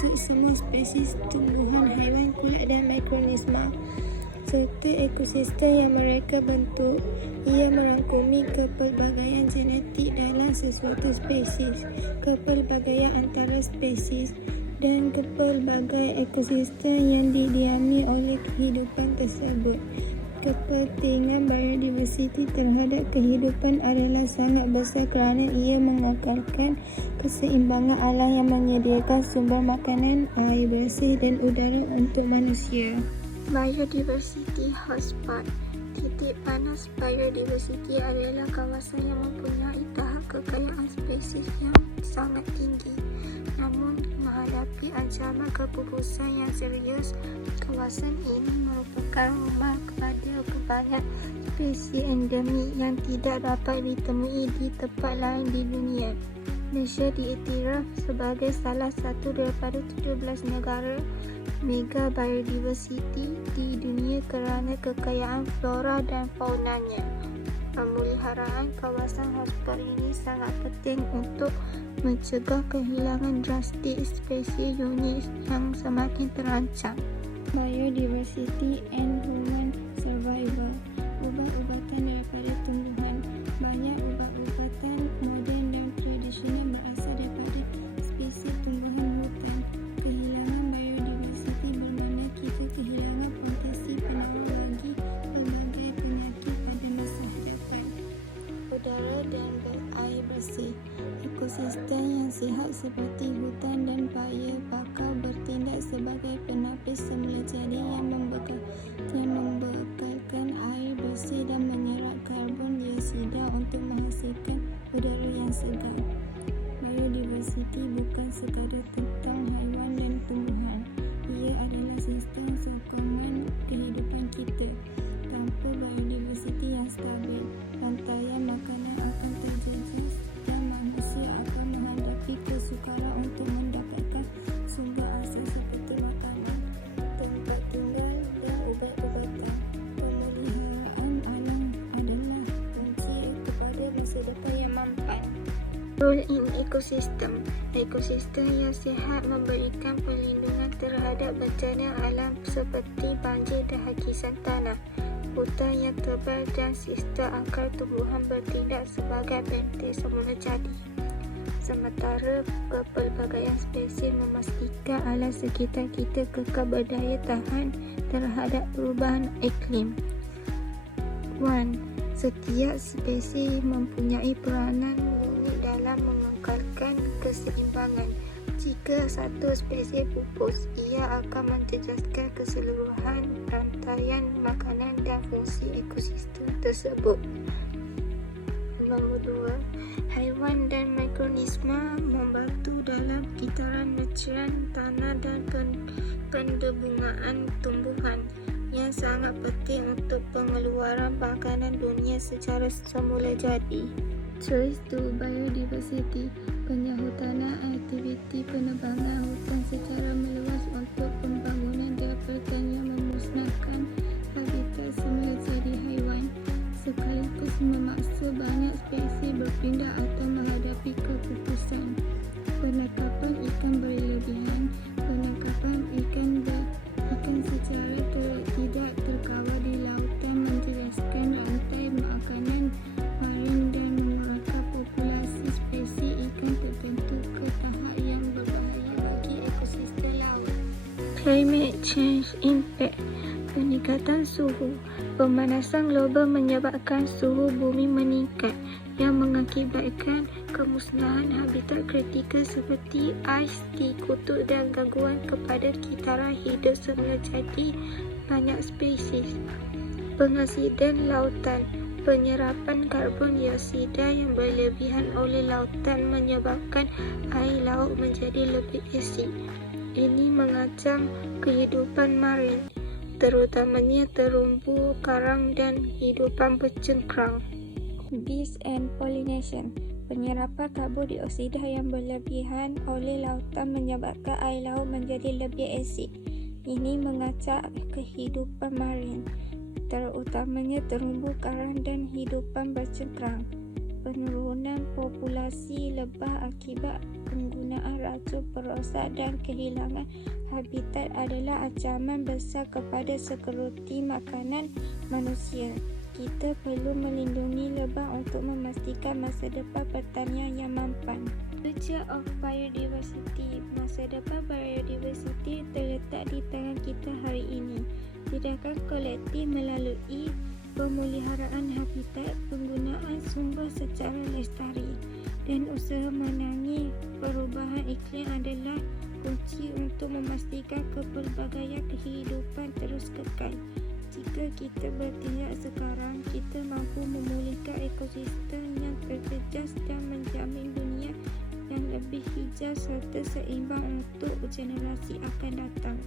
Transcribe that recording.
termasuk semua spesies tumbuhan, haiwan pula dan mikroorganisma serta ekosistem yang mereka bentuk. Ia merangkumi kepelbagaian genetik dalam sesuatu spesies, kepelbagaian antara spesies, dan kepelbagaian ekosistem yang didiami oleh kehidupan tersebut. Kepentingan biodiversiti terhadap kehidupan adalah sangat besar kerana ia mengekalkan keseimbangan alam yang menyediakan sumber makanan, air bersih dan udara untuk manusia. Biodiversity hotspot. Titik panas biodiversiti adalah kawasan yang mempunyai tahap kekayaan spesies yang sangat tinggi. Namun, menghadapi ancaman kepupusan yang serius, kawasan ini merupakan rumah kepada banyak spesies endemik yang tidak dapat ditemui di tempat lain di dunia. Malaysia diiktiraf sebagai salah satu daripada 17 negara mega biodiversiti di dunia kerana kekayaan flora dan faunanya. Pemeliharaan kawasan hotspot ini sangat penting untuk mencegah kehilangan drastik spesies unik yang semakin terancam. Biodiversity and human survival. Ubat-ubatan daripada tumbuhan. Banyak ubat-ubatan moden dan tradisional berasal daripada spesies tumbuhan hutan. Kehilangan biodiversiti bermakna kita kehilangan potensi penawar bagi pelbagai penyakit pada masa hadapan. Udara dan air bersih. Ekosistem yang sihat seperti hutan dan paya bakal bertindak sebagai penapis semula jadi yang membekalkan air bersih dan menyerap karbon dioksida untuk menghasilkan udara yang segar. Biodiversiti bukan sekadar tentang haiwan dan tumbuhan. Ia adalah sistem sokongan kehidupan kita. Tanpa biodiversiti yang stabil, rantaian makanan akan terjejas dan manusia akan menghadapi kesukaran untuk mendapatkan sumber asas seperti makanan, tempat tinggal dan ubat-ubatan. Pemeliharaan alam adalah kunci kepada masa depan yang mampan. Role in ecosystem. Ekosistem yang sihat memberikan perlindungan terhadap bencana alam seperti banjir dan hakisan tanah. Hutan yang tebal dan sistem akar tumbuhan bertindak sebagai benteng semula jadi. Sementara kepelbagaian spesies memastikan alam sekitar kita kekal berdaya tahan terhadap perubahan iklim. 1. Setiap spesies mempunyai peranan unik dalam mengekalkan keseimbangan. Jika satu spesies pupus, ia akan menjejaskan keseluruhan rantaian makanan dan fungsi ekosistem tersebut. Nombor 2. Haiwan dan mikroorganisma membantu dalam kitaran natural tanah dan pendebungaan tumbuhan yang sangat penting untuk pengeluaran makanan dunia secara semula jadi. Choice to biodiversity. Penyahutanan aktiviti penebangan hutan secara meluas untuk pembangunan dapurkan yang memusnahkan habitat semula jadi haiwan, sekaligus memaksa banyak spesies berpindah atau menghadapi kepupusan. Penangkapan ikan berlebihan. Penangkapan ikan secara tidak terkawal di lautan menjejaskan rantai makanan marin dan mengekalkan populasi spesies ikan tertentu ke tahap yang berbahaya bagi ekosistem laut. Climate change impact. Peningkatan suhu. Pemanasan global menyebabkan suhu bumi meningkat yang mengakibatkan kemusnahan habitat kritikal seperti ais di kutub dan gangguan kepada kitaran hidup semula jadi banyak spesies. Pengaksidan lautan. Penyerapan karbon dioksida yang berlebihan oleh lautan menyebabkan air laut menjadi lebih asid. Ini mengancam kehidupan marin, terutamanya terumbu karang dan hidupan bercengkrang. Bees and pollination. Penyerapan karbon dioksida yang berlebihan oleh lautan menyebabkan air laut menjadi lebih asid. Ini mengancam kehidupan marin, terutamanya terumbu karang dan hidupan bercengkrang. penurunan populasi lebah akibat penggunaan racun perosak dan kehilangan habitat adalah ancaman besar kepada security makanan manusia. Kita perlu melindungi lebah untuk memastikan masa depan pertanian yang mampan. Future of Biodiversity. Masa depan biodiversiti terletak di tangan kita hari ini. Tindakan kolektif melalui pemeliharaan habitat, penggunaan sumber secara lestari dan usaha menangani perubahan iklim adalah kunci untuk memastikan kepelbagaian kehidupan terus kekal. Jika kita bertindak sekarang, kita mampu memulihkan ekosistem yang terjejas dan menjamin dunia yang lebih hijau serta seimbang untuk generasi akan datang.